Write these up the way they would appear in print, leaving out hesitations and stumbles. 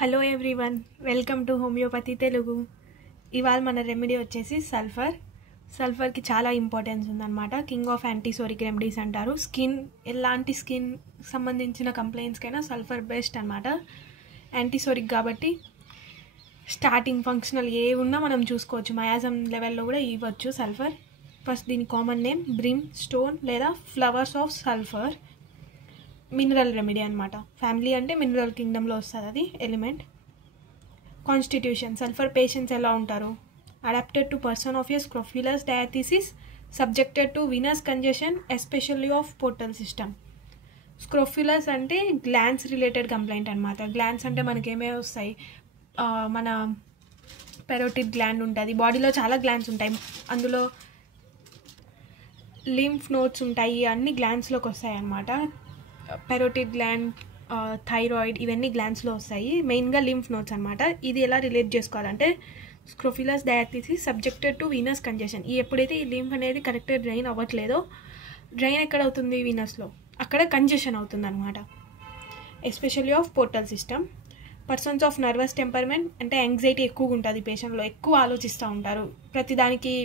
Hello everyone, welcome to homeopathy Telugu. ఇవాళ మన remedy వచ్చేసి సల్ఫర్కి చాలా ఇంపార్టెన్స్ ఉందన్నమాట. కింగ్ ఆఫ్ యాంటీసోరిక్ రెమెడీస్ అంటారు. ఎలాంటి స్కిన్ సంబంధించిన కంప్లైంట్స్కైనా సల్ఫర్ బెస్ట్ అనమాట. యాంటీసోరిక్ కాబట్టి స్టార్టింగ్ ఫంక్షనల్ ఏ ఉన్నా మనం చూసుకోవచ్చు. మయాజం లెవెల్లో కూడా ఇవ్వచ్చు సల్ఫర్. ఫస్ట్ దీని కామన్ నేమ్ బ్రిమ్ స్టోన్ లేదా flowers of sulphur. Mineral remedy అనమాట. ఫ్యామిలీ అంటే మినరల్ కింగ్డమ్లో వస్తుంది అది ఎలిమెంట్. కాన్స్టిట్యూషన్ సల్ఫర్ పేషెంట్స్ ఎలా ఉంటారు? Adapted to person of a scrofulous diathesis, subjected to venous congestion especially of portal system. Scrofulous అంటే glands related complaint అనమాట. గ్లాండ్స్ అంటే మనకేమే వస్తాయి, మన పెరోటిడ్ గ్లాండ్ ఉంటుంది. బాడీలో చాలా గ్లాండ్స్ ఉంటాయి, అందులో లింఫ్ నోడ్స్ ఉంటాయి, అన్ని గ్లాండ్స్లోకి వస్తాయి అన్నమాట. పెరోటిడ్ గ్లాండ్, థైరాయిడ్, ఇవన్నీ గ్లాండ్స్లో వస్తాయి. మెయిన్గా లింఫ్ నోడ్స్ అనమాట. ఇది ఎలా రిలేట్ చేసుకోవాలంటే స్క్రోఫిలస్ డయాథిసిస్ సబ్జెక్టెడ్ టు వీనస్ కంజెషన్. ఎప్పుడైతే ఈ లింఫ్ అనేది కరెక్ట్గా డ్రైన్ అవ్వట్లేదో, డ్రైన్ ఎక్కడ అవుతుంది వీనస్లో, అక్కడ కంజెషన్ అవుతుంది అనమాట. Especially of portal system. Persons of nervous temperament అంటే యాంగ్జైటీ ఎక్కువగా ఉంటుంది పేషెంట్లో, ఎక్కువ ఆలోచిస్తూ ఉంటారు, ప్రతిదానికి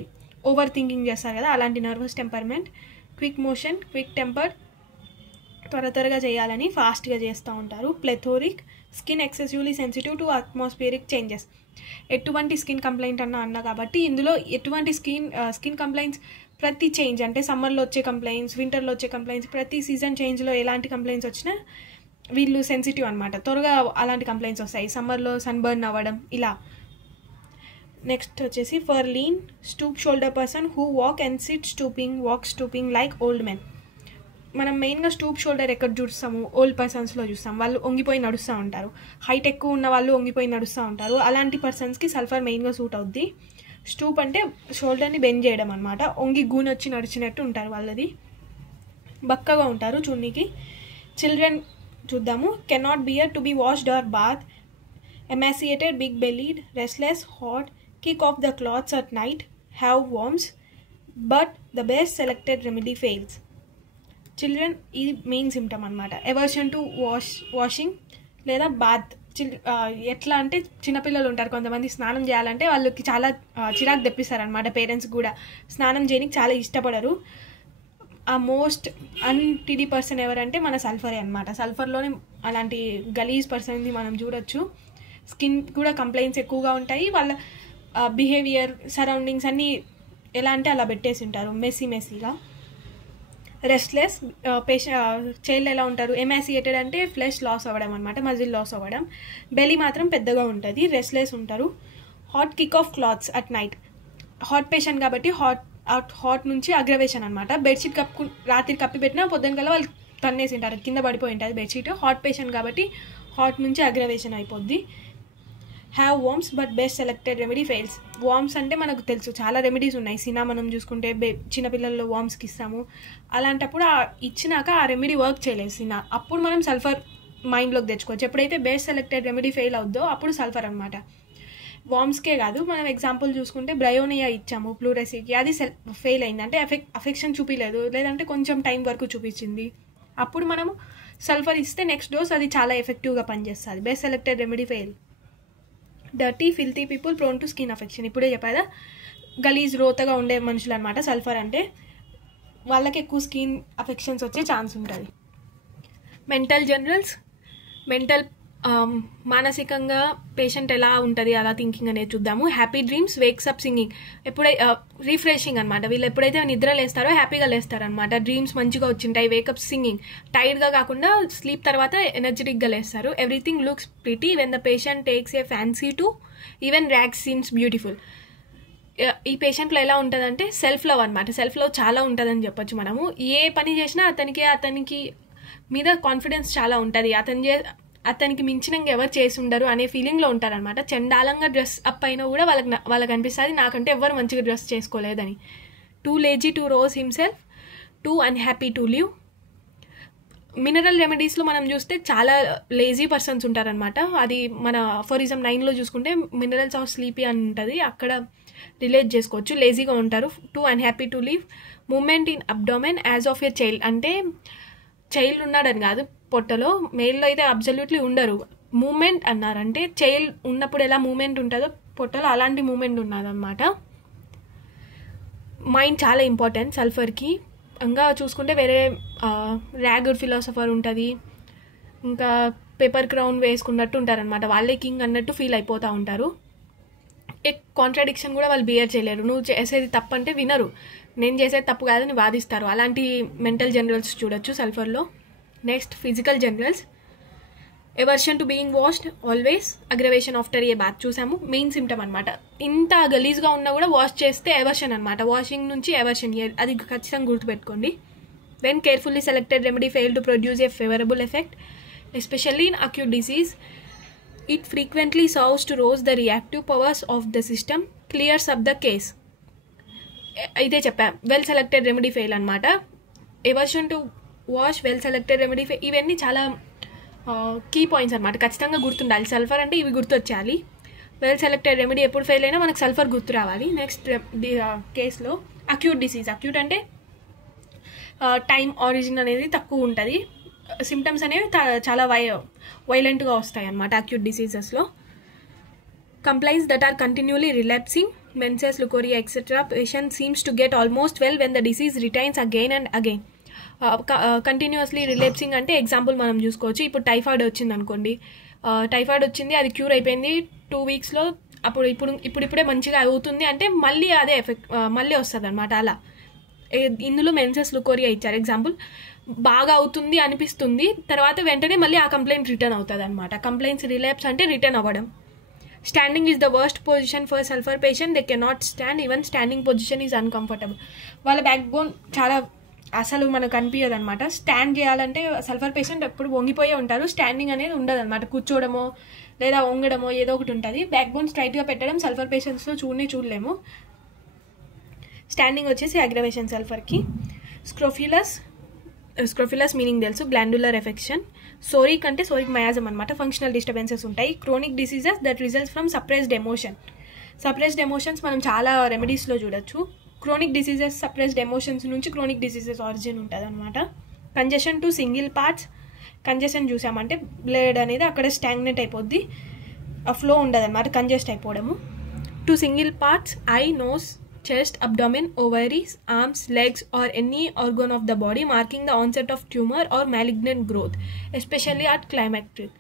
ఓవర్ థింకింగ్ చేస్తారు కదా, అలాంటి nervous temperament. Quick motion, quick temper, త్వరగా చేయాలని ఫాస్ట్గా చేస్తూ ఉంటారు. Plethoric, skin excessively sensitive to atmospheric changes. ఎటువంటి స్కిన్ కంప్లైంట్ అన్నా కాబట్టి ఇందులో ఎటువంటి స్కిన్ కంప్లైంట్స్, ప్రతి చేంజ్ అంటే సమ్మర్లో వచ్చే కంప్లైంట్స్, వింటర్లో వచ్చే కంప్లైంట్స్, ప్రతి సీజన్ చేంజ్లో ఎలాంటి కంప్లైంట్స్ వచ్చినా వీళ్ళు సెన్సిటివ్ అనమాట. త్వరగా అలాంటి కంప్లైంట్స్ వస్తాయి. సమ్మర్లో సన్బర్న్ అవ్వడం ఇలా. నెక్స్ట్ వచ్చేసి for lean stoop shoulder person who walk and SIT stooping like old men. మనం మెయిన్గా స్టూప్ షోల్డర్ ఎక్కడ చూస్తాము? ఓల్డ్ పర్సన్స్లో చూస్తాం. వాళ్ళు వంగిపోయి నడుస్తూ ఉంటారు. హైట్ ఎక్కువ ఉన్న వాళ్ళు వంగిపోయి నడుస్తూ ఉంటారు. అలాంటి పర్సన్స్కి సల్ఫర్ మెయిన్గా సూట్ అవుద్ది. స్టూప్ అంటే షోల్డర్ని బెండ్ చేయడం అనమాట. వంగి గూని వచ్చి నడిచినట్టు ఉంటారు వాళ్ళది. బక్కగా ఉంటారు చూడనీకి. చిల్డ్రన్ చూద్దాము. Cannot bear to be washed or bath, emaciated, big bellied, restless, hot, kick off the clothes at night, have worms, but the best selected remedy fails. Children ఇది మెయిన్ సిమ్టమ్ అనమాట. ఎవర్షన్ టు వాషింగ్ లేదా bath. ఎట్లా అంటే చిన్నపిల్లలు ఉంటారు కొంతమంది, స్నానం చేయాలంటే వాళ్ళకి చాలా చిరాకు తెప్పిస్తారు అనమాట. పేరెంట్స్ కూడా స్నానం చేయడానికి చాలా ఇష్టపడరు. ఆ మోస్ట్ అన్టిడీ పర్సన్ ఎవరంటే మన సల్ఫరే అనమాట. సల్ఫర్లోనే అలాంటి గలీజ్ పర్సన్ని మనం చూడొచ్చు. స్కిన్ కూడా కంప్లైంట్స్ ఎక్కువగా ఉంటాయి. వాళ్ళ బిహేవియర్, సరౌండింగ్స్ అన్నీ ఎలా అంటే అలా పెట్టేసి ఉంటారు, మెస్సీగా. రెస్ట్లెస్ చైల్డ్ ఎలా ఉంటారు? ఎమాసియేటెడ్ అంటే ఫ్లెష్ లాస్ అవ్వడం అనమాట, మజిల్ లాస్ అవ్వడం. బెలీ మాత్రం పెద్దగా ఉంటుంది. రెస్ట్లెస్ ఉంటారు. Hot, kick of clothes at night. Hot patient కాబట్టి హాట్ నుంచి అగ్రవేషన్ అనమాట. బెడ్షీట్ రాత్రి కప్పి పెట్టినా పొద్దున కల్లా వాళ్ళు తన్నేసి ఉంటారు, కింద పడిపోయి ఉంటుంది బెడ్షీట్. హాట్ పేషెంట్ కాబట్టి హాట్ నుంచి అగ్రవేషన్ అయిపోద్ది. Have worms but best selected remedy fails. Worms అంటే మనకు తెలుసు, చాలా రెమెడీస్ ఉన్నాయి. మనం చూసుకుంటే చిన్నపిల్లల్లో వార్మ్స్కి ఇస్తాము. అలాంటప్పుడు ఇచ్చినాక ఆ రెమెడీ వర్క్ చేయలేదు అప్పుడు మనం సల్ఫర్ మైండ్లోకి తెచ్చుకోవచ్చు. ఎప్పుడైతే బెస్ట్ సెలెక్టెడ్ రెమెడీ ఫెయిల్ అవుద్దో అప్పుడు సల్ఫర్ అనమాట. వార్మ్స్కే కాదు, మనం ఎగ్జాంపుల్ చూసుకుంటే బ్రయోనియా ఇచ్చాము ప్లూరసీకి, అది ఫెయిల్ అయింది అంటే అఫెక్షన్ చూపించలేదు, లేదంటే కొంచెం టైం వరకు చూపించింది. అప్పుడు మనము సల్ఫర్ ఇస్తే నెక్స్ట్ డోస్ అది చాలా ఎఫెక్టివ్గా పనిచేస్తుంది. Best selected remedy fail. Dirty, filthy people prone to skin affection. ఇప్పుడే చెప్పాదా, గలీజ్ రోతగా ఉండే మనుషులు అనమాట సల్ఫర్ అంటే. వాళ్ళకి ఎక్కువ స్కిన్ అఫెక్షన్స్ వచ్చే ఛాన్స్ ఉంటుంది. Mental generals. మానసికంగా పేషెంట్ ఎలా ఉంటుంది, అలా థింకింగ్ అనేది చూద్దాము. Happy dreams, wakes up singing. Refreshing అనమాట. వీళ్ళు ఎప్పుడైతే నిద్ర లేస్తారో హ్యాపీగా లేస్తారనమాట. డ్రీమ్స్ మంచిగా వచ్చింటాయి. Wake up singing. టైర్డ్గా కాకుండా స్లీప్ తర్వాత ఎనర్జెటిక్గా లేస్తారు. Everything looks pretty when the patient takes A fancy to even racks seems beautiful. ఈ పేషెంట్లో ఎలా ఉంటుందంటే సెల్ఫ్ లవ్ అనమాట. సెల్ఫ్ లవ్ చాలా ఉంటుందని చెప్పొచ్చు మనము. ఏ పని చేసినా అతనికి మీద కాన్ఫిడెన్స్ చాలా ఉంటుంది. అతనికి మించినంగా ఎవరు చేసి ఉండరు అనే ఫీలింగ్లో ఉంటారనమాట. చండాలంగా డ్రెస్ అప్ అయినా కూడా వాళ్ళకి అనిపిస్తుంది నాకంటే ఎవరు మంచిగా డ్రెస్ చేసుకోలేదని. Too lazy to rouse himself, too unhappy to live. Mineral రెమెడీస్లో మనం చూస్తే చాలా లేజీ పర్సన్స్ ఉంటారనమాట. అది మన అఫోరిజం 9లో చూసుకుంటే మినరల్స్ ఆఫ్ స్లీపీ అని ఉంటుంది, అక్కడ రిలేట్ చేసుకోవచ్చు. లేజీగా ఉంటారు. Too unhappy to live. Movement in abdomen as of a child. అంటే చైల్డ్ ఉన్నాడని కాదు, పొట్టలో. మెయిల్లో అయితే అబ్జల్యూట్లీ ఉండరు. మూమెంట్ అన్నారంటే చైల్డ్ ఉన్నప్పుడు ఎలా మూమెంట్ ఉంటుందో పొట్టలో అలాంటి మూమెంట్ ఉన్నదన్నమాట. మైండ్ చాలా ఇంపార్టెంట్ సల్ఫర్కి. ఇంకా చూసుకుంటే వేరే ర్యాగుడ్ ఫిలాసఫర్ ఉంటుంది, ఇంకా పేపర్ క్రౌన్ వేసుకున్నట్టు ఉంటారనమాట. వాళ్ళే కింగ్ అన్నట్టు ఫీల్ అయిపోతూ ఉంటారు. కాంట్రాడిక్షన్ కూడా వాళ్ళు బియర్ చేయలేరు. నువ్వు చేసేది తప్పు అంటే వినరు, నేను చేసేది తప్పు కాదని వాదిస్తారు. అలాంటి మెంటల్ జనరల్స్ చూడొచ్చు సల్ఫర్లో. Next physical generals. Aversion to being washed always, aggravation after a bath చూసాము, మెయిన్ సిమ్టమ్ అనమాట. ఇంత గలీజ్గా ఉన్నా కూడా వాష్ చేస్తే ఎవర్షన్ అనమాట. వాషింగ్ నుంచి ఎవర్షన్, అది ఖచ్చితంగా గుర్తుపెట్టుకోండి. When carefully selected remedy fail to produce A favourable effect especially in acute disease, it frequently serves to rouse the reactive powers of the system, clears up the case. ఇదే చెప్పా, well selected remedy fail అనమాట. Aversion to wash, well selected remedy fail, ఇవన్నీ చాలా key points అనమాట. ఖచ్చితంగా గుర్తుండాలి. సల్ఫర్ అంటే ఇవి గుర్తొచ్చాలి. వెల్ సెలెక్టెడ్ రెమెడీ ఎప్పుడు ఫెయిల్ అయినా మనకు సల్ఫర్ గుర్తు రావాలి. నెక్స్ట్ కేసులో అక్యూట్ డిసీజ్. అక్యూట్ అంటే టైం ఆరిజిన్ అనేది తక్కువ ఉంటుంది, సిమ్టమ్స్ అనేవి చాలా వైలెంట్గా వస్తాయి అన్నమాట అక్యూట్ డిసీజెస్లో. Complaints that are continually relapsing, menses, leucorrhoea etcetera, patient seems to get almost well when the disease retains again and again. Continuously relapsing అంటే ఎగ్జాంపుల్ మనం చూసుకోవచ్చు. ఇప్పుడు టైఫాయిడ్ వచ్చింది అనుకోండి, టైఫాయిడ్ వచ్చింది, అది క్యూర్ అయిపోయింది 2 weeksలో, ఇప్పుడిప్పుడే మంచిగా అవుతుంది అంటే మళ్ళీ అదే ఎఫెక్ట్ మళ్ళీ వస్తుంది అనమాట. అలా ఇందులో మెన్సెస్, లుకోరియా ఇచ్చారు ఎగ్జాంపుల్. బాగా అవుతుంది అనిపిస్తుంది, తర్వాత వెంటనే మళ్ళీ ఆ కంప్లైంట్ రిటర్న్ అవుతుంది అనమాట. కంప్లైంట్స్ రిలాప్స్ అంటే రిటర్న్ అవ్వడం. Standing is the worst position for sulphur patient, they can not stand, even standing position is uncomfortable. వాళ్ళ బ్యాక్ బోన్ చాలా అసలు మనకు అనిపించదు అనమాట. స్టాండ్ చేయాలంటే సల్ఫర్ పేషెంట్ ఎప్పుడు వంగిపోయే ఉంటారు, స్టాండింగ్ అనేది ఉండదు అనమాట. కూర్చోవడమో లేదా వంగడమో ఏదో ఒకటి ఉంటుంది. బ్యాక్ బోన్ స్ట్రైట్గా పెట్టడం సల్ఫర్ పేషెంట్స్లో చూడలేము. స్టాండింగ్ వచ్చేసి అగ్రవేషన్ సల్ఫర్కి. స్క్రోఫిలస్ మీనింగ్ తెలుసు, గ్లాండులర్ ఎఫెక్షన్. సోరిక్ అంటే సోరిక్ మయాజం అనమాట, ఫంక్షనల్ డిస్టర్బెన్సెస్ ఉంటాయి. Chronic diseases that results from suppressed emotion. Suppressed emotions మనం చాలా రెమెడీస్లో చూడొచ్చు. క్రోనిక్ డిసీజెస్ సప్రెస్డ్ ఎమోషన్స్ నుంచి క్రోనిక్ డిసీజెస్ ఆరిజిన్ ఉంటుంది అనమాట. Congestion to single parts. Congestion చూసామంటే బ్లడ్ అనేది అక్కడ స్టాగ్నెట్ అయిపోద్ది, ఫ్లో ఉండదు అనమాట, కంజెస్ట్ అయిపోవడము. To single parts, eye, nose, chest, abdomen, ovaries, arms, legs or any organ of the body, marking the onset of tumor or malignant growth, especially at climacteric.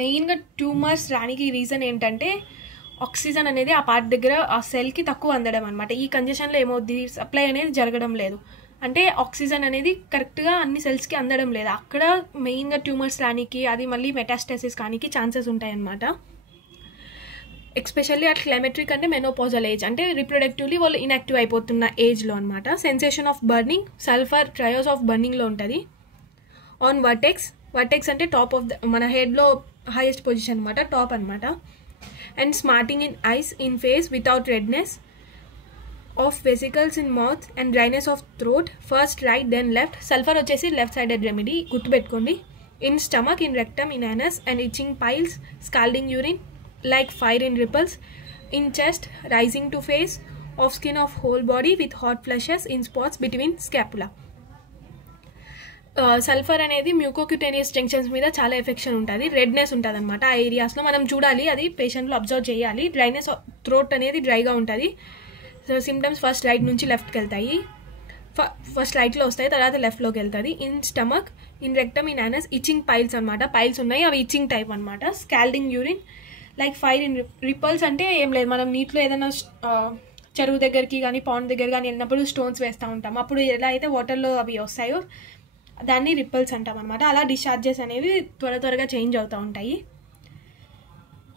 మెయిన్గా tumours రానికి reason ఏంటంటే oxygen అనేది ఆ part దగ్గర ఆ సెల్కి తక్కువ అందడం అనమాట. ఈ కంజెషన్లో ఏమవుద్ది, సప్లై అనేది జరగడం లేదు, అంటే ఆక్సిజన్ అనేది కరెక్ట్గా అన్ని సెల్స్కి అందడం లేదు. అక్కడ మెయిన్గా ట్యూమర్స్ రానికి, అది మళ్ళీ మెటాస్టాసిస్ కానికి ఛాన్సెస్ ఉంటాయన్నమాట. ఎస్పెషల్లీ అట్ క్లైమెట్రిక్ అంటే మెనోపాజల్ ఏజ్, అంటే రిప్రొడక్టివ్లీ వాళ్ళు ఇన్యాక్టివ్ అయిపోతున్న ఏజ్లో అనమాట. సెన్సేషన్ ఆఫ్ బర్నింగ్, సల్ఫర్ ట్రయోస్ ఆఫ్ బర్నింగ్లో ఉంటుంది. ఆన్ వర్టెక్స్, వర్టెక్స్ అంటే టాప్ ఆఫ్ ద మన హెడ్లో హైయెస్ట్ పొజిషన్ అనమాట, టాప్ అనమాట. And smarting in eyes, in face without redness, of vesicles in mouth and dryness of throat, first right then left. Sulphur వచ్చేసి లెఫ్ట్ సైడెడ్ రెమెడీ, గుర్తుపెట్టుకోండి. In stomach, in rectum, in anus and itching piles, scalding urine like fire in ripples. In chest, rising to face, off skin of whole body with hot flushes in spots between scapula. Sulphur అనేది మ్యూకోక్యూటేనియస్ junctions మీద చాలా affection ఉంటుంది, redness ఉంటుంది అనమాట. ఆ ఏరియాస్లో మనం చూడాలి, అది పేషెంట్లో అబ్జర్వ్ చేయాలి. డ్రైనెస్, థ్రోట్ అనేది డ్రైగా ఉంటుంది. సో సిమ్టమ్స్ ఫస్ట్ రైట్ నుంచి లెఫ్ట్కి వెళ్తాయి, ఫస్ట్ రైట్లో వస్తాయి, తర్వాత లెఫ్ట్లోకి వెళ్తుంది. In stomach, in rectum, in anus, itching piles అనమాట, పైల్స్ ఉన్నాయి, అవి ఇచ్చింగ్ టైప్ అనమాట. Scalding urine like fire in రిపల్స్ అంటే ఏం లేదు, మనం నీటిలో ఏదైనా చెరువు దగ్గరికి కానీ పాండ్ దగ్గర కానీ వెళ్ళినప్పుడు స్టోన్స్ వేస్తూ ఉంటాం, అప్పుడు ఎలా అయితే వాటర్లో అవి వస్తాయో దాన్ని రిపల్స్ అంటాం అనమాట. అలా డిశ్చార్జెస్ అనేవి త్వరగా చేంజ్ అవుతూ ఉంటాయి.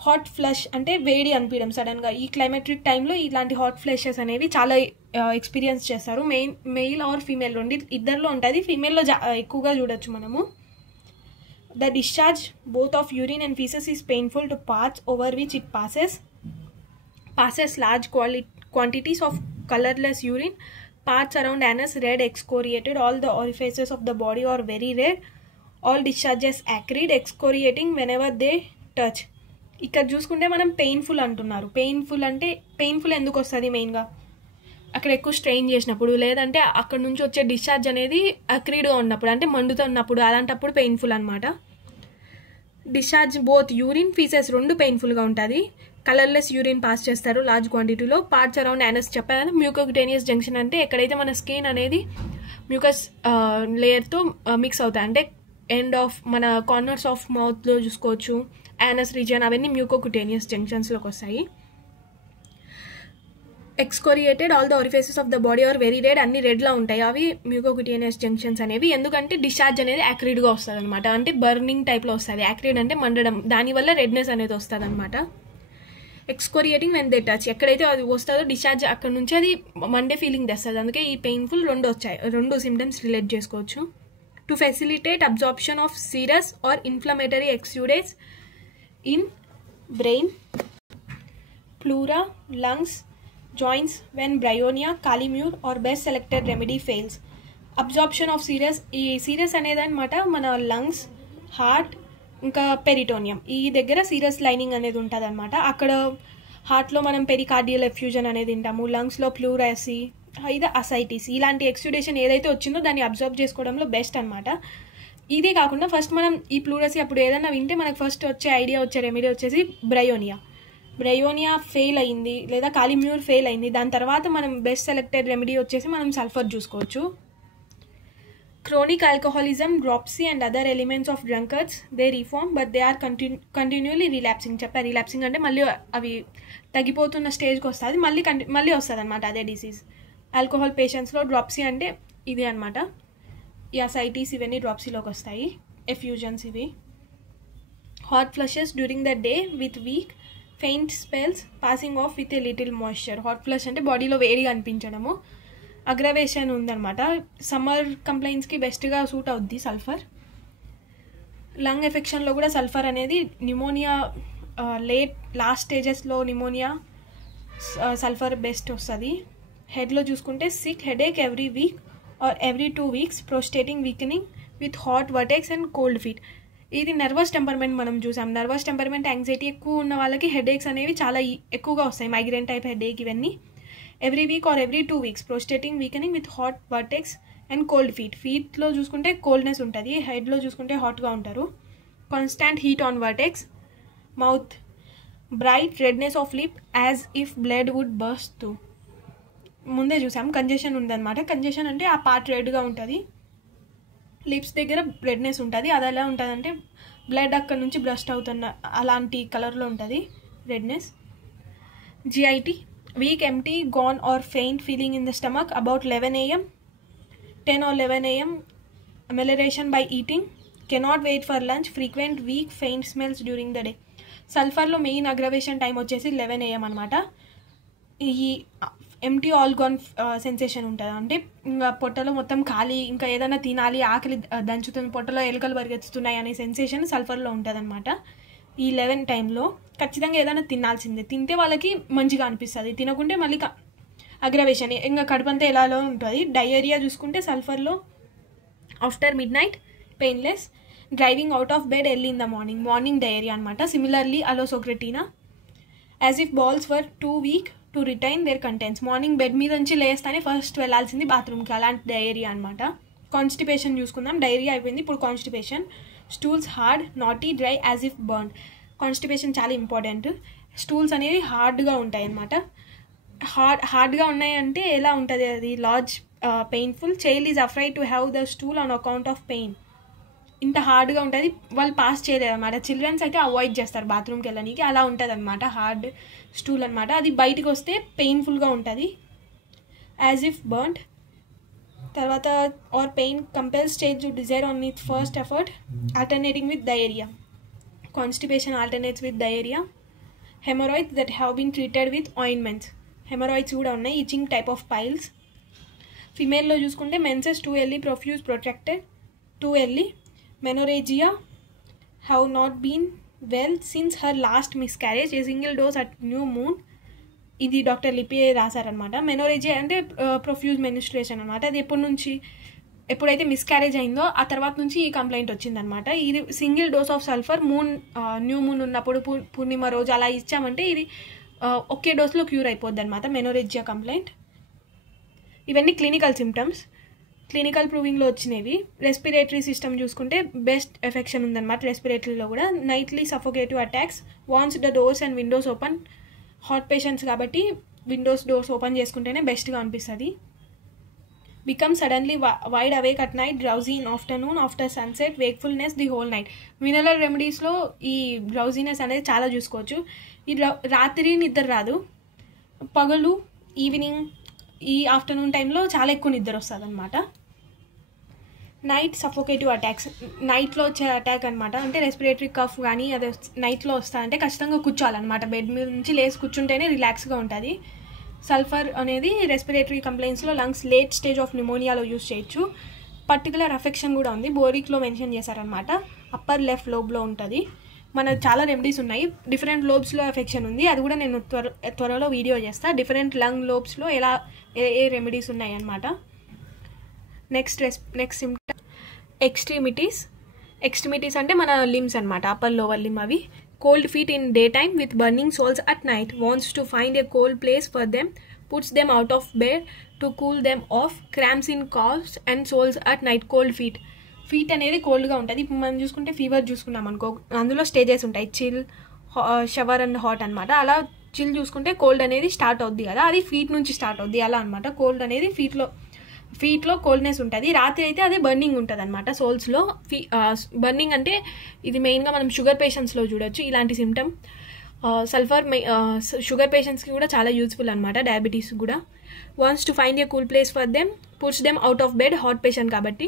హాట్ ఫ్లష్ అంటే వేడి అనిపించడం సడన్గా. ఈ క్లైమేటిక్ టైంలో ఇలాంటి హాట్ ఫ్లషెస్ అనేవి చాలా ఎక్స్పీరియన్స్ చేస్తారు. మెయిల్ ఆర్ ఫీమేల్ రెండు ఇద్దరిలో ఉంటుంది, ఫీమేల్లో ఎక్కువగా చూడొచ్చు మనము. The discharge both of urine and feces is painful to parts over which it passes large quantities of colorless urine. Parts around anus red, excoriated. All the orifices of the body are very red. All discharges acrid, excoriating whenever they touch. ఇక్కడ చూసుకుంటే మనం painful అంటున్నారు. Painful అంటే painful ఎందుకు వస్తుంది, మెయిన్గా అక్కడ ఎక్కువ స్ట్రెయిన్ చేసినప్పుడు, లేదంటే అక్కడ నుంచి వచ్చే డిశ్చార్జ్ అనేది అక్రీడ్గా ఉన్నప్పుడు, అంటే మండుతున్నప్పుడు, అలాంటప్పుడు పెయిన్ఫుల్ అనమాట. డిశ్చార్జ్ బోత్ యూరిన్ ఫీసెస్ రెండు పెయిన్ఫుల్గా ఉంటుంది. కలర్లెస్ యూరిన్ పాస్ చేస్తారు లార్జ్ క్వాంటిటీలో. పార్ట్స్ అరౌండ్ యానస్ చెప్పాను. మ్యూకోక్యుటేనియస్ జంక్షన్ అంటే ఎక్కడైతే మన స్కిన్ అనేది మ్యూకస్ లేయర్తో మిక్స్ అవుతాయి, అంటే ఎండ్ ఆఫ్ మన కార్నర్స్ ఆఫ్ మౌత్లో చూసుకోవచ్చు, యానస్ రీజియన్, అవన్నీ మ్యూకోక్యుటేనియస్ జంక్షన్స్లోకి వస్తాయి. Excoriated all the orifices of the body are very red, అన్ని రెడ్లా ఉంటాయి అవి మ్యూకోక్యుటేనియస్ జంక్షన్స్ అనేవి. ఎందుకంటే డిశ్చార్జ్ అనేది యాక్రిడ్గా వస్తుంది అనమాట, అంటే బర్నింగ్ టైప్లో వస్తుంది. యాక్రిడ్ అంటే మండడం, దానివల్ల రెడ్నెస్ అనేది వస్తుంది అనమాట. ఎక్స్కోరియేటింగ్ వెన్ దే టచ్, ఎక్కడైతే అది వస్తుందో డిశ్చార్జ్ అక్కడ నుంచి అది మండే ఫీలింగ్ తెస్తుంది. అందుకే ఈ పెయిన్ఫుల్ రెండు సిమ్టమ్స్ రిలేట్ చేసుకోవచ్చు. To facilitate absorption of serous or inflammatory exudates in brain, pleura, lungs, joints when bryonia, calimure or best selected remedy fails. Absorption of serous, ఈ సీరస్ అనేది అనమాట మన లంగ్స్, హార్ట్ ఇంకా పెరిటోనియం, ఈ దగ్గర serous lining అనేది ఉంటుంది అనమాట. అక్కడ హార్ట్లో మనం పెరికార్డియల్ ఎఫ్యూజన్ అనేది తింటాము, లంగ్స్లో ప్లూరాసి, ఇది అసైటిస్. ఇలాంటి ఎక్స్యూడేషన్ ఏదైతే వచ్చిందో దాన్ని అబ్జర్వ్ చేసుకోవడంలో బెస్ట్ అనమాట. ఇదే కాకుండా ఫస్ట్ మనం ఈ ప్లూరసీ అప్పుడు ఏదైనా వింటే మనకు ఫస్ట్ వచ్చే రెమెడీ వచ్చేసి బ్రయోనియా ఫెయిల్ అయింది లేదా కాలిమ్యూర్ ఫెయిల్ అయింది, దాని తర్వాత మనం బెస్ట్ సెలెక్టెడ్ రెమెడీ వచ్చేసి మనం సల్ఫర్ చూసుకోవచ్చు. Chronic alcoholism, dropsy and other elements of drunkards they reform but they are continually relapsing. చెప్పారు రిలాప్సింగ్ అంటే మళ్ళీ అవి తగ్గిపోతున్న స్టేజ్కి వస్తుంది, మళ్ళీ వస్తుంది అనమాట అదే డిసీజ్. ఆల్కహాల్ పేషెంట్స్లో డ్రాప్సీ అంటే ఇది అనమాట. ఈ అసైటిస్ ఇవన్నీ డ్రాప్సీలోకి వస్తాయి. ఎఫ్యూజన్స్ ఇవి. Hot flushes during the day with week faint spells passing of with a little moisture. Hot flush అంటే బాడీలో వేడిగా అనిపించడము. అగ్రవేషన్ ఉందన్నమాట. సమ్మర్ కంప్లైంట్స్కి బెస్ట్గా సూట్ అవుద్ది సల్ఫర్. లంగ్ ఎఫెక్షన్లో కూడా సల్ఫర్ అనేది న్యూమోనియా లాస్ట్ స్టేజెస్లో న్యూమోనియా సల్ఫర్ బెస్ట్ వస్తుంది. హెడ్లో చూసుకుంటే sick, headache every week or every 2 weeks, prostrating weakening with hot vertex and cold feet. ఇది నర్వస్ టెంపర్మెంట్ మనం చూసాం. నర్వస్ టెంపర్మెంట్, యాంగ్జైటీ ఎక్కువ ఉన్న వాళ్ళకి హెడేక్స్ అనేవి చాలా ఎక్కువగా వస్తాయి, మైగ్రేన్ టైప్ హెడేక్ ఇవన్నీ. Every week or every 2 weeks, prostrating weakening with hot vertex and cold feet. ఫీట్లో చూసుకుంటే కోల్డ్నెస్ ఉంటుంది, హెడ్లో చూసుకుంటే హాట్గా ఉంటారు. Constant heat on vertex. Mouth bright, redness of lip as if blood would burst through. ముందే చూసాం కంజెషన్ ఉందన్నమాట. కంజెషన్ అంటే ఆ పార్ట్ రెడ్గా ఉంటుంది, లిప్స్ దగ్గర రెడ్నెస్ ఉంటుంది. అది ఎలా ఉంటుంది అంటే బ్లడ్ అక్కడ నుంచి బ్రస్ట్ అవుతున్న అలాంటి కలర్లో ఉంటుంది redness. GIT, weak, empty, gone or faint feeling in the stomach about 11 AM, 10 or 11 AM, amelioration by eating, cannot wait for lunch, frequent weak faint smells during the day. సల్ఫర్లో main aggravation time వచ్చేసి 11 AM అనమాట. ఈ empty all gone sensation ఉంటుంది, అంటే ఇంకా పొట్టలో మొత్తం ఖాళీ, ఇంకా ఏదైనా తినాలి, ఆకలి దంచుతుంది, పొట్టలో ఎలుకలు పరిగెత్తుతున్నాయి అనే సెన్సేషన్ సల్ఫర్లో ఉంటుంది అనమాట. ఈ 11 టైంలో ఖచ్చితంగా ఏదైనా తినాల్సిందే. తింటే వాళ్ళకి మంచిగా అనిపిస్తుంది, తినకుంటే మళ్ళీ అగ్రవేషన్, ఇంకా కడుపంతా ఎలాలో ఉంటుంది. డయేరియా చూసుకుంటే సల్ఫర్లో after midnight, painless, driving out of bed early in the morning diarrhoea అనమాట. సిమిలర్లీ అలోసోక్రెటీనా, as if bowels were too weak to retain their contents. Morning bed మీద నుంచి లేస్తానే ఫస్ట్ వెళ్ళాల్సింది బాత్రూమ్కి, అలాంటి డయేరియా అనమాట. కాన్స్టిపేషన్ చూసుకుందాం. డైరియా అయిపోయింది, ఇప్పుడు constipation. Stools hard, naughty, dry, as if burn. Constipation చాలా ఇంపార్టెంట్. స్టూల్స్ అనేవి హార్డ్గా ఉంటాయి అన్నమాట. హార్డ్గా ఉన్నాయంటే ఎలా ఉంటుంది అది? Large, painful. Child is afraid to have the stool on account of pain. ఇంత హార్డ్గా ఉంటుంది, వాళ్ళు పాస్ చేయలేరు అనమాట. చిల్డ్రన్స్ అయితే అవాయిడ్ చేస్తారు బాత్రూమ్కి వెళ్ళడానికి, అలా ఉంటుంది అనమాట హార్డ్ స్టూల్ అనమాట. అది బయటకు వస్తే పెయిన్ఫుల్గా ఉంటుంది. As if burned. తర్వాత or pain compels stage to desire on it first effort, alternating with diarrhoea. Constipation alternates with diarrhoea. Haemorrhoids that have been treated with ointments. Haemorrhoids కూడా ఉన్నాయి, ఇచింగ్ టైప్ ఆఫ్ పైల్స్. ఫిమేల్లో చూసుకుంటే menses too early, profuse, protracted, too early. Menorrhagia have not been well since her last miscarriage, a single dose at new moon. ఇది doctor లిపియే రాశారనమాట. Menorrhagia అంటే profuse menstruation అనమాట. అది ఎప్పుడైతే మిస్క్యారేజ్ అయిందో ఆ తర్వాత నుంచి ఈ కంప్లైంట్ వచ్చిందనమాట. ఇది single dose of sulphur new moon ఉన్నప్పుడు, పూర్ణిమ రోజు అలా ఇచ్చామంటే ఇది ఒకే డోస్లో క్యూర్ అయిపోద్ది అనమాట మెనోరేజియా కంప్లైంట్. ఇవన్నీ క్లినికల్ సిమ్టమ్స్. క్లినికల్ ప్రూవింగ్లో వచ్చినవి. రెస్పిరేటరీ సిస్టమ్ చూసుకుంటే బెస్ట్ ఎఫెక్షన్ ఉందన్నమాట రెస్పిరేటరీలో కూడా. Nightly suffocative attacks, wants the doors and windows open. Hot patients కాబట్టి విండోస్ డోర్స్ ఓపెన్ చేసుకుంటేనే బెస్ట్గా అనిపిస్తుంది. Become suddenly wide awake at night, drowsy in afternoon, after sunset, wakefulness the whole night. Mineral రెమెడీస్లో ఈ drowsiness అనేది చాలా చూసుకోవచ్చు. ఈ రాత్రి నిద్ర రాదు, పగలు ఈవినింగ్ ఈ ఆఫ్టర్నూన్ టైంలో చాలా ఎక్కువ నిద్ర వస్తుంది అనమాట. నైట్ సఫోకేటివ్ అటాక్స్, నైట్లో వచ్చే అటాక్ అనమాట. అంటే రెస్పిరేటరీ కఫ్ కానీ అదే నైట్లో వస్తా అంటే ఖచ్చితంగా కూర్చోవాలన్నమాట. బెడ్ మీద నుంచి లేసి కూర్చుంటేనే రిలాక్స్గా ఉంటుంది. సల్ఫర్ అనేది రెస్పిరేటరీ కంప్లైంట్స్లో లంగ్స్ లేట్ స్టేజ్ ఆఫ్ న్యూమోనియాలో యూజ్ చేయొచ్చు. పర్టికులర్ అఫెక్షన్ కూడా ఉంది, బోరిక్లో మెన్షన్ చేశారనమాట. అప్పర్ లెఫ్ట్ లోబ్లో ఉంటుంది. మన చాలా రెమెడీస్ ఉన్నాయి, డిఫరెంట్ లోబ్స్లో ఎఫెక్షన్ ఉంది, అది కూడా నేను త్వరలో వీడియో చేస్తాను. డిఫరెంట్ లంగ్ లోబ్స్లో ఎలా ఏ రెమెడీస్ ఉన్నాయి అన్నమాట. నెక్స్ట్ సిమ్టమ్ ఎక్స్ట్రిమిటీస్ అంటే మన లిమ్స్ అనమాట, అప్పర్ లోవర్ లిమ్. అవి cold feet in day time with burning soles at night, wants to find a cold place for them, puts them out of bed to cool them off, cramps in calves and soles at night. Cold feet అనేది కోల్డ్గా ఉంటుంది. ఇప్పుడు మనం చూసుకుంటే fever చూసుకున్నాం అనుకో, అందులో stages ఉంటాయి, చిల్, షవర్ అండ్ హాట్ అనమాట. అలా చిల్ చూసుకుంటే కోల్డ్ అనేది స్టార్ట్ అవుద్ది కదా, అది ఫీట్ నుంచి స్టార్ట్ అవుద్ది అలా అనమాట. కోల్డ్ అనేది ఫీట్లో కోల్డ్నెస్ ఉంటుంది. రాత్రి అయితే అదే బర్నింగ్ ఉంటుంది అనమాట సోల్స్లో. బర్నింగ్ అంటే ఇది మెయిన్గా మనం షుగర్ పేషెంట్స్లో చూడొచ్చు ఇలాంటి సిమ్టమ్. సల్ఫర్ షుగర్ పేషెంట్స్కి కూడా చాలా యూస్ఫుల్ అనమాట, డయాబెటీస్ కూడా. Wants to find A cool place for them, puts them out of bed, hot patient కాబట్టి.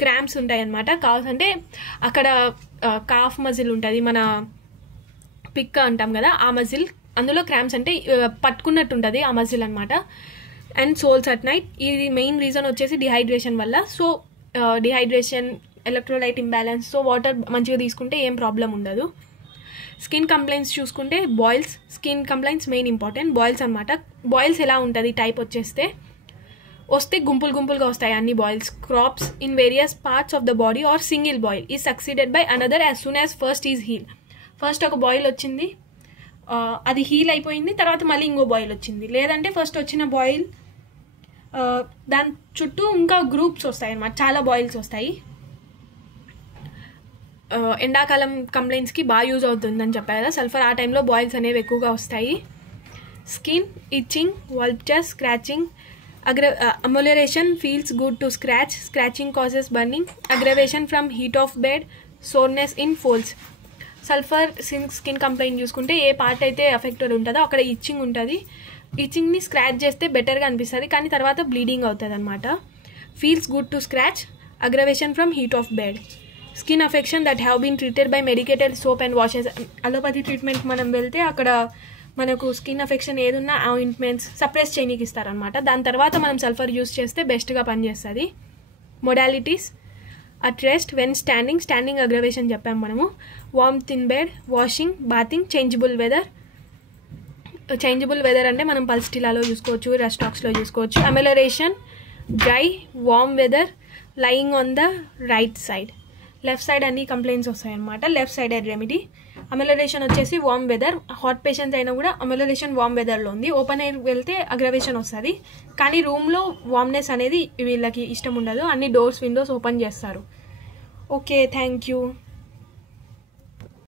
క్రాంప్స్ ఉంటాయి అన్నమాట. కాఫ్ అంటే అక్కడ కాఫ్ మజిల్ ఉంటుంది, మన పిక్ అంటాం కదా ఆ మజిల్, అందులో క్రాంప్స్ అంటే పట్టుకున్నట్టు ఉంటుంది ఆ మజిల్ అనమాట. అండ్ సోల్స్ అట్ నైట్, ఇది మెయిన్ రీజన్ వచ్చేసి డిహైడ్రేషన్ వల్ల. So dehydration, electrolyte imbalance, so water మంచిగా తీసుకుంటే ఏం ప్రాబ్లం ఉండదు. స్కిన్ కంప్లైంట్స్ చూసుకుంటే boils, skin complaints main important. Boils అనమాట. బాయిల్స్ ఎలా ఉంటుంది టైప్ వస్తే గుంపులుగా వస్తాయి అన్ని boils. Crops in various parts of the body or single boil is succeeded by another as soon as first is heal. First ఒక boil వచ్చింది, అది హీల్ అయిపోయింది, తర్వాత మళ్ళీ ఇంకో బాయిల్ వచ్చింది. లేదంటే ఫస్ట్ వచ్చిన బాయిల్ దాని చుట్టూ ఇంకా గ్రూప్స్ వస్తాయి అన్నమాట, చాలా బాయిల్స్ వస్తాయి. ఎండాకాలం కంప్లైంట్స్కి బాగా యూజ్ అవుతుందని చెప్పారు కదా సల్ఫర్, ఆ టైంలో బాయిల్స్ అనేవి ఎక్కువగా వస్తాయి. Skin itching, vultures, scratching. Amelioration feels good to scratch, scratching causes burning. Aggravation from heat of bed, soreness in folds. Sulphur skin complaint చూసుకుంటే ఏ పార్ట్ అయితే ఎఫెక్టెడ్ ఉంటుందో అక్కడ ఇచ్చింగ్ ఉంటుంది. ఇచ్చింగ్ని స్క్రాచ్ చేస్తే బెటర్గా అనిపిస్తుంది, కానీ తర్వాత బ్లీడింగ్ అవుతుంది అనమాట. Feels good to scratch. Aggravation from heat of bed. Skin affection that have been treated by medicated soap and washes. Allopathy treatment మనం వెళ్తే అక్కడ మనకు స్కిన్ అఫెక్షన్ ఏదున్నా ఆయింట్మెంట్స్ సప్రెస్ చేయనీకి ఇస్తారనమాట. దాని తర్వాత మనం సల్ఫర్ యూస్ చేస్తే బెస్ట్గా పనిచేస్తుంది. Modalities at rest, when standing aggravation చెప్పాము మనము. Warmth in bed, washing, bathing. Changeable weather అంటే మనం పల్స్టిలాలో చూసుకోవచ్చు, రెస్టాక్స్లో చూసుకోవచ్చు. Amelioration dry, warm weather, lying on the right side. Left side అన్ని కంప్లైంట్స్ వస్తాయన్నమాట. Left sided remedy. అమెలరేషన్ వచ్చేసి వార్మ్ వెదర్. హాట్ పేషెంట్స్ అయినా కూడా అమెలరేషన్ వార్మ్ వెదర్లో ఉంది. ఓపెన్ ఎయిర్ వెళ్తే అగ్రవేషన్ వస్తుంది, కానీ రూమ్లో వార్మ్నెస్ అనేది వీళ్ళకి ఇష్టం ఉండదు, అన్ని డోర్స్ విండోస్ ఓపెన్ చేస్తారు. Okay, thank you.